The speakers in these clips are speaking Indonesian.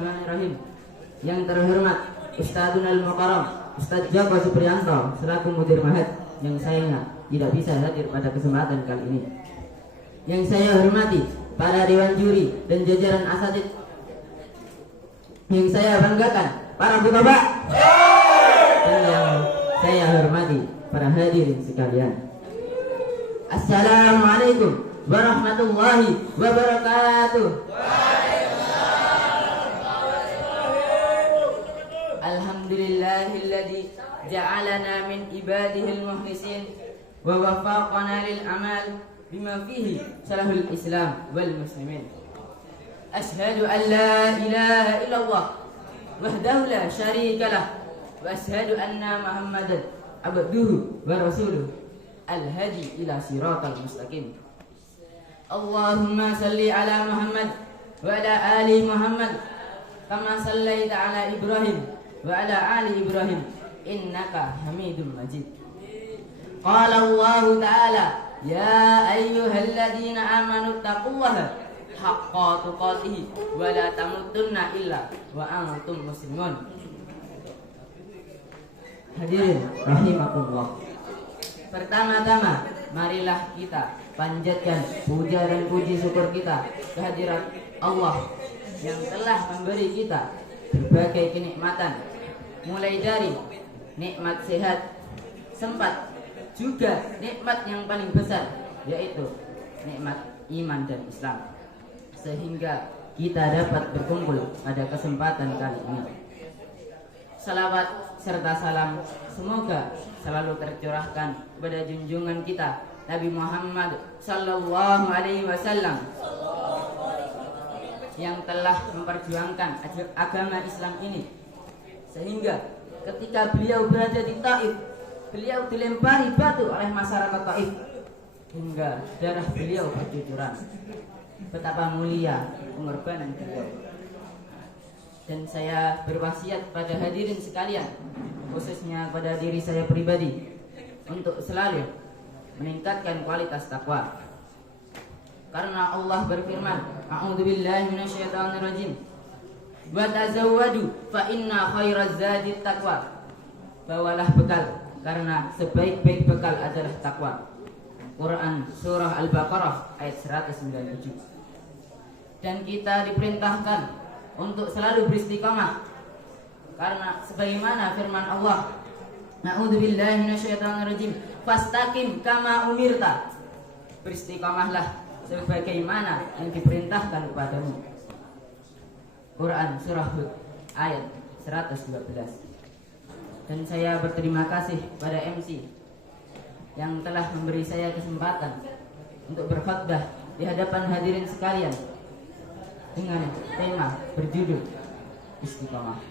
Bismillahirrahmanirrahim. Yang terhormat Ustadzun Al-Mukarram Ustadz Joko Supriyanto selaku Mudir Mahad yang sayangnya tidak bisa hadir pada kesempatan kali ini. Yang saya hormati para dewan juri dan jajaran asatid. Yang saya banggakan para khutbah. Dan yang saya hormati para hadirin sekalian. Assalamualaikum warahmatullahi wabarakatuh. Alhamdulillahilladzi ja'alana min ibadihil muhlisin wa wafaqana lil amal bima fihi salahul islam wal muslimin. Ashhadu an la ilaha illallah wahdahu la syarika lah wa ashhadu anna muhammadan abduhu wa rasuluh al-hadi ila siratal mustaqim. Allahumma salli ala Muhammad wa ala ali Muhammad kama sallaita ala Ibrahim wa ala ali Ibrahim innaka Hamidum Majid. Qala Allah Ta'ala ya ayyuhalladzina amanu taqullaha haqqa tuqatih wa la tamutunna illa wa antum muslimun. Hadirin rahimakumullah. Pertama-tama marilah kita panjatkan puja dan puji syukur kita kehadirat Allah yang telah memberi kita berbagai kenikmatan, mulai dari nikmat sehat, sempat, juga nikmat yang paling besar yaitu nikmat iman dan Islam, sehingga kita dapat berkumpul pada kesempatan kali ini. Salawat serta salam semoga selalu tercurahkan kepada junjungan kita Nabi Muhammad sallallahu alaihi wasallam yang telah memperjuangkan agama Islam ini, sehingga ketika beliau berada di Taif, beliau dilempari batu oleh masyarakat Taif hingga darah beliau bercucuran. Betapa mulia pengorbanan beliau. Dan saya berwasiat pada hadirin sekalian, khususnya pada diri saya pribadi, untuk selalu meningkatkan kualitas takwa. Karena Allah berfirman, a'udzubillahi minasyaitonirrajim. Wa tazawwadu fa inna khairaz zadi taqwa. Bawalah bekal karena sebaik-baik bekal adalah takwa. Quran surah Al-Baqarah ayat 197. Dan kita diperintahkan untuk selalu beristiqamah karena sebagaimana firman Allah, a'udzubillahi minasyaitonirrajim, fastaqim kama umirta. Beristiqamahlah sebagaimana yang diperintahkan kepadamu. Quran surah Hud ayat 112. Dan saya berterima kasih pada MC yang telah memberi saya kesempatan untuk berkhutbah di hadapan hadirin sekalian dengan tema berjudul Istiqamah.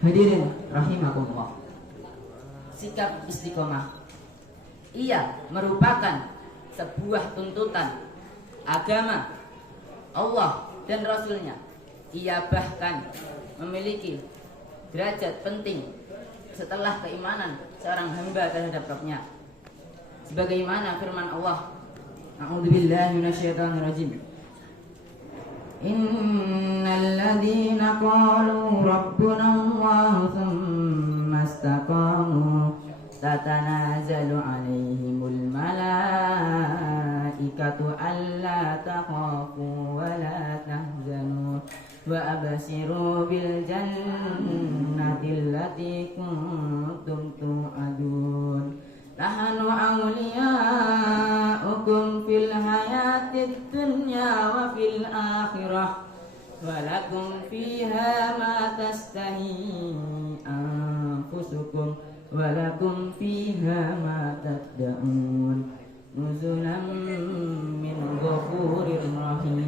Hadirin rahimakumullah. Sikap istiqamah ia merupakan sebuah tuntutan agama Allah dan Rasulnya. Ia bahkan memiliki derajat penting setelah keimanan seorang hamba terhadap Rabb-Nya. Sebagaimana firman Allah, a'udzubillahi minasyaitonirrajim. Innal ladzina qalu rabbuna Allah tsumma istaqamu tatanazzalu 'alaihimul malaikatu alla takhafu wa la tahzanu wa abshiru bil jannati allati kuntum tu'adun nahnu awliya'ukum fil hayatid dunya wa fil akhirah wa lakum fiha ma tastahi anfusukum walakum fiha ma tad'un nuzulan min ghafurir rahim.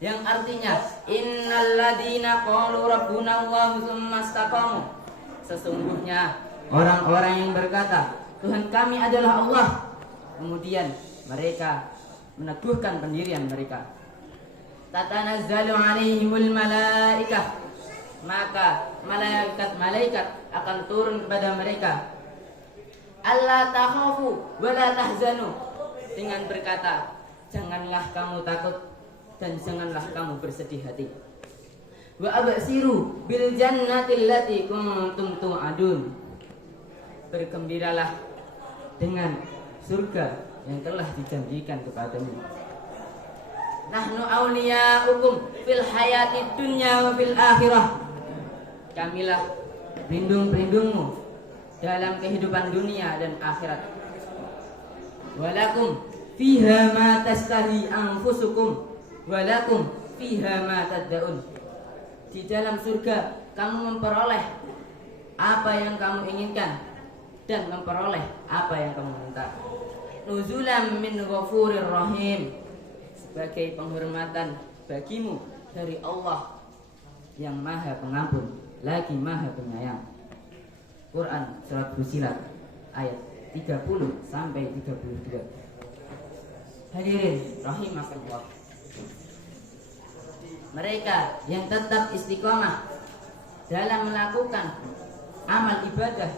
Yang artinya innal ladzina qalu rabbuna Allah tsumma istaqamu, sesungguhnya orang-orang yang berkata Tuhan kami adalah Allah, kemudian mereka meneguhkan pendirian mereka. Tatanazzalu alaihimul malaikah, maka malaikat akan turun kepada mereka. Allah takhafu wa la tahzanu, dengan berkata janganlah kamu takut dan janganlah kamu bersedih hati. Wa absiru bil jannati allati kuntum tu'adun. Bergembiralah dengan surga yang telah dijanjikan kepadamu. Nahnu awliya'ukum fil hayati dunya wa fil akhirah. Kamilah pelindung-pelindungmu dalam kehidupan dunia dan akhirat. Walakum fiha ma tastahi anfusukum walakum fiha ma tad'un. Di dalam surga kamu memperoleh apa yang kamu inginkan dan memperoleh apa yang kamu minta. Nuzulan min ghafurir rahim, sebagai penghormatan bagimu dari Allah yang Maha Pengampun lagi Maha Penyayang. Quran surat Fussilat ayat 30 sampai 32. Hadirin rahimakumullah. Mereka yang tetap istiqomah dalam melakukan amal ibadah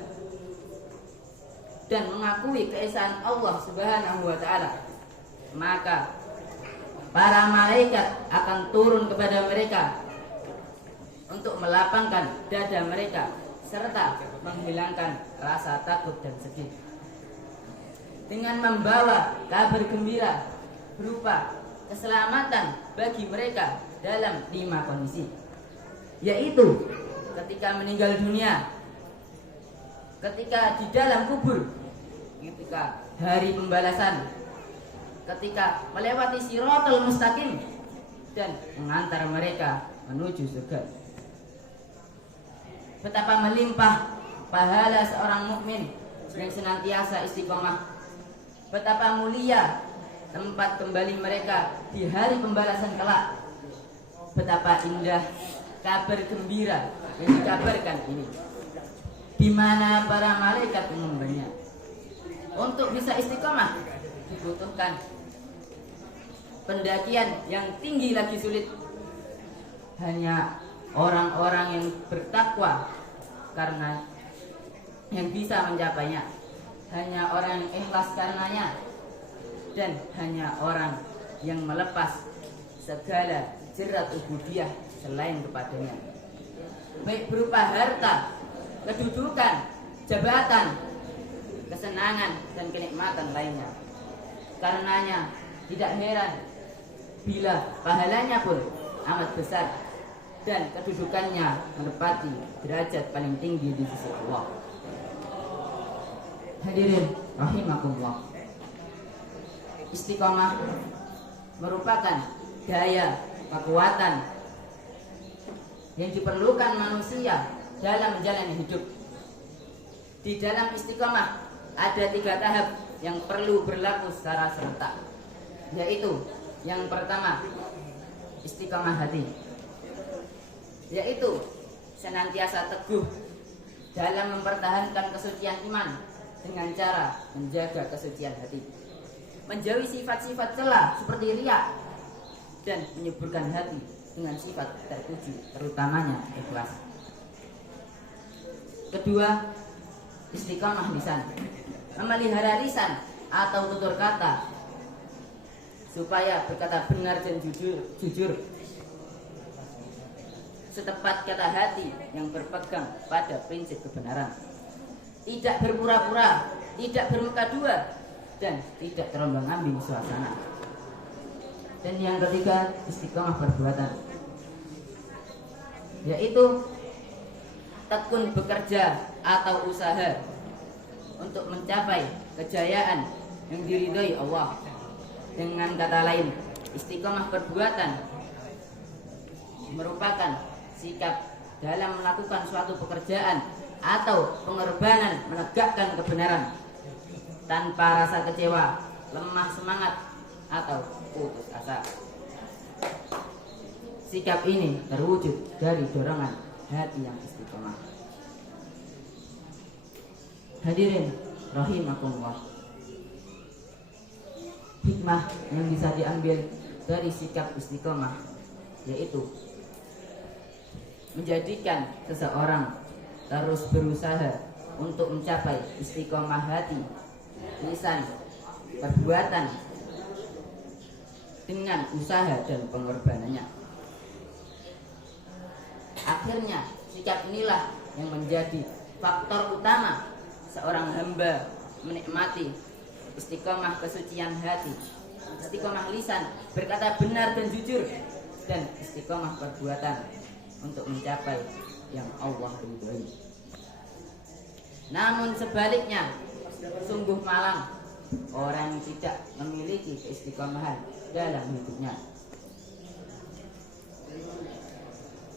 dan mengakui keesaan Allah Subhanahu wa taala, maka para malaikat akan turun kepada mereka untuk melapangkan dada mereka serta menghilangkan rasa takut dan sedih dengan membawa kabar gembira berupa keselamatan bagi mereka dalam 5 kondisi, yaitu ketika meninggal dunia, ketika di dalam kubur, ketika hari pembalasan, ketika melewati Shiratal Mustaqim dan mengantar mereka menuju surga. Betapa melimpah pahala seorang mukmin yang senantiasa istiqomah. Betapa mulia tempat kembali mereka di hari pembalasan kelak. Betapa indah kabar gembira yang dikabarkan ini, di mana para malaikat mengembannya. Untuk bisa istiqomah dibutuhkan pendakian yang tinggi lagi sulit. Hanya orang-orang yang bertakwa karena yang bisa mencapainya, hanya orang yang ikhlas karenanya, dan hanya orang yang melepas segala jerat ubudiyah selain kepadanya, baik berupa harta, kedudukan, jabatan, kesenangan, dan kenikmatan lainnya. Karenanya tidak heran bila pahalanya pun amat besar dan kedudukannya menepati derajat paling tinggi di sisi Allah. Hadirin rahimakumullah. Istiqomah merupakan daya kekuatan yang diperlukan manusia dalam menjalani hidup. Di dalam istiqomah ada 3 tahap yang perlu berlaku secara serentak, yaitu yang pertama istiqomah hati, yaitu senantiasa teguh dalam mempertahankan kesucian iman dengan cara menjaga kesucian hati, menjauhi sifat-sifat cela seperti riya, dan menyuburkan hati dengan sifat terpuji, terutamanya ikhlas. Kedua, istiqomah lisan, memelihara lisan atau tutur kata supaya berkata benar dan jujur setepat kata hati yang berpegang pada prinsip kebenaran, tidak berpura-pura, tidak bermuka dua, dan tidak terombang-ambing suasana. Dan yang ketiga, istiqomah perbuatan, yaitu tekun bekerja atau usaha untuk mencapai kejayaan yang diridhoi Allah. Dengan kata lain, istiqomah perbuatan merupakan sikap dalam melakukan suatu pekerjaan atau pengorbanan menegakkan kebenaran tanpa rasa kecewa, lemah semangat, atau putus asa. Sikap ini terwujud dari dorongan hati yang istiqomah. Hadirin rahimakumullah. Hikmah yang bisa diambil dari sikap istiqomah yaitu menjadikan seseorang terus berusaha untuk mencapai istiqomah hati, lisan, perbuatan dengan usaha dan pengorbanannya. Akhirnya sikap inilah yang menjadi faktor utama seorang hamba menikmati istiqomah kesucian hati, istiqomah lisan, berkata benar dan jujur, dan istiqomah perbuatan untuk mencapai yang Allah ridhoi. Namun sebaliknya, sungguh malang orang yang tidak memiliki keistiqomahan dalam hidupnya.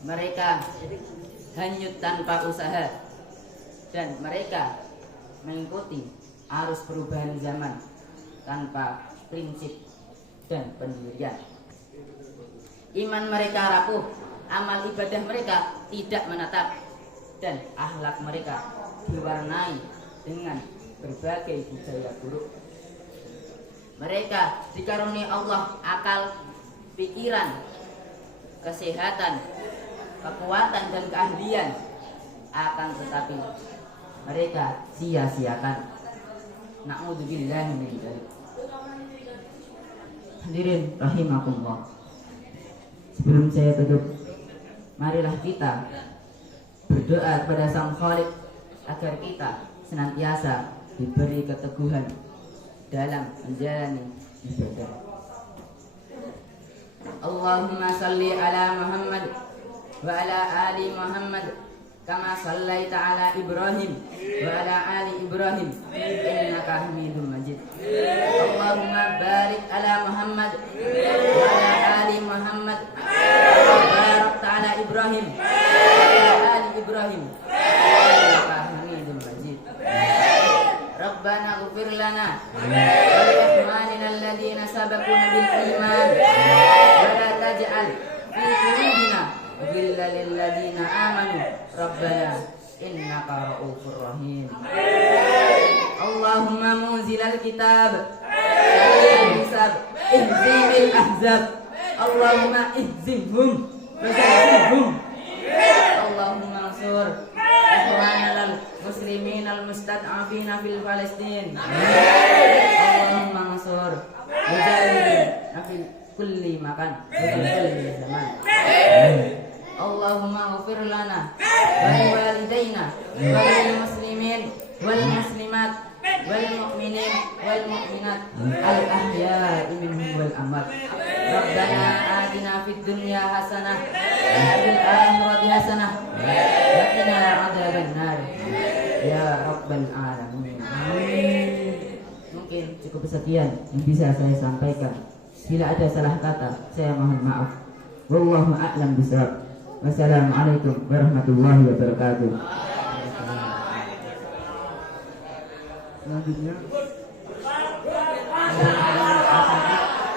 Mereka hanyut tanpa usaha, dan mereka mengikuti arus perubahan zaman tanpa prinsip dan pendirian. Iman mereka rapuh, amal ibadah mereka tidak menatap, dan akhlak mereka diwarnai dengan berbagai budaya buruk. Mereka dikaruniai Allah akal, pikiran, kesehatan, kekuatan dan keahlian, akan tetapi mereka sia-siakan. Na'udzubillahi min dzalik. Hadirin rahimakumullah. Sebelum saya tutup, marilah kita berdoa kepada Sang Khalik agar kita senantiasa diberi keteguhan dalam menjalani ibadah. Allahumma salli ala Muhammad wa ala ali Muhammad kama sallaita ala Ibrahim wa ala ali Ibrahim innaka Hamidum Majid. Allahumma barik ala Muhammad wa ala ali Muhammad kama barakta ala Ibrahim wa ala ali Ibrahim innaka Hamidum Majid. Rabbana ighfir lana wa li ikhwanina alladhina sabaquna bil iman wa la taj'al fi qulubina ghillan lil ladzina amanu Rabbana innaka ra'ufur rahim. Allahumma munzilal kitab hisab ihzimil ahzab Allahumma ihzimhum wa zalzilhum. Allahumma ansur ikhwanal muslimin al mustad'afina fil Palestin. Allahumma ansur mujahidin fil kulli makan wa kulli zaman. Allahumma ighfir lana wa liwalidayna wa lil muslimin wal muslimat wal mu'minin wal mu'minat al ahya'i minhum wal amwat. Rabbana atina fid dunya hasanah wa fil akhirati hasanah wa qina adzaban nar ya rabbal alamin. Mungkin cukup sekian yang bisa saya sampaikan. Bila ada salah kata, saya mohon maaf. Wallahu a'lam bishawab. Wassalamualaikum warahmatullahi wabarakatuh. Selanjutnya